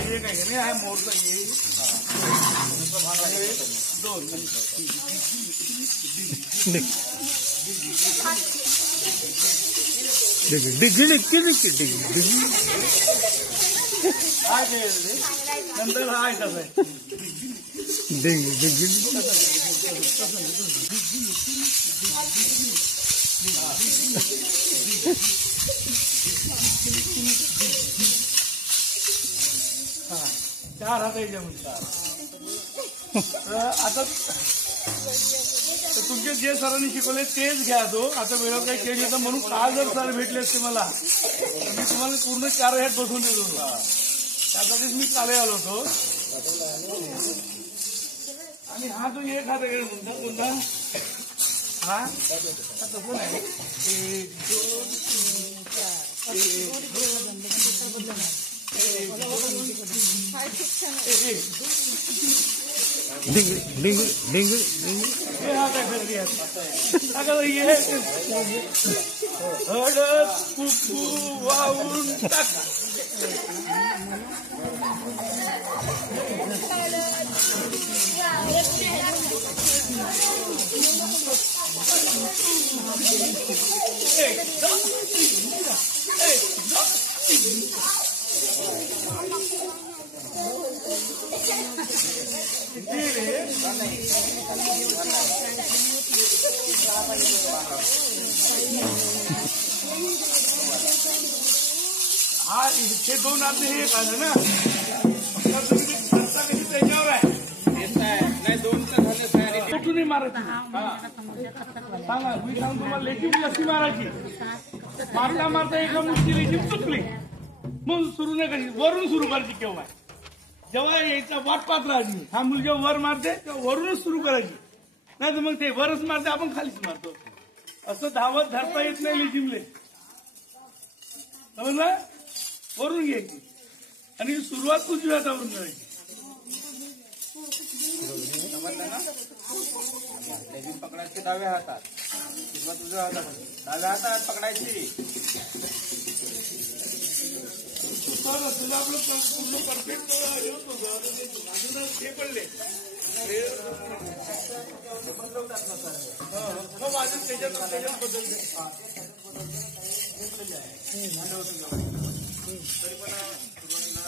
ये काय नाही आहे मोरचा ये दोन नंतर हा कसं आहे चार हात आता तुमचे जे सरांनी शिकवले तेच घ्या तो आता वेळेवर काही चेंज होतं म्हणून काल जर सर भेटले असते मला तर मी तुम्हाला पूर्ण 4 ह्यात बसून देत होतो त्यासाठीच मी काल आलो होतो आणि हा जो एक हात म्हणता कोणता हा तसं नाही 1 2 3 हळद कुकू वाहून टाक हा हे दोन आपले हे एक आलं ना तुम्ही करता कशी त्याच्यावर आहे नाही दोन तर झाले कुठूनही मारायची सांगा मी सांगतो तुम्हाला लेखी कशी मारायची मारता मारता एका मुठची लेखी चुकली मग सुरू नाही करायची वरून सुरू करायची केव्हा जेव्हा यायचा वाट पाहत राहायची हा मुल जेव्हा वर मारते तेव्हा वरूनच सुरू करायची नाही तर मग ते वरच मारते आपण खालीच मारतो असं धावत धरता येत नाही लेझिमले समजलं वरून घ्यायची आणि सुरुवात उजव्या हातावरून करायची लेझिम पकडायची डाव्या हातात सुरुवात उजव्या हातात डाव्या हातात पकडायची तुला आपलं पूर्ण परफेक्ट हे पडले बदलवतात ना सर माझं त्याच्यात बदल तरी पण सुरुवातीला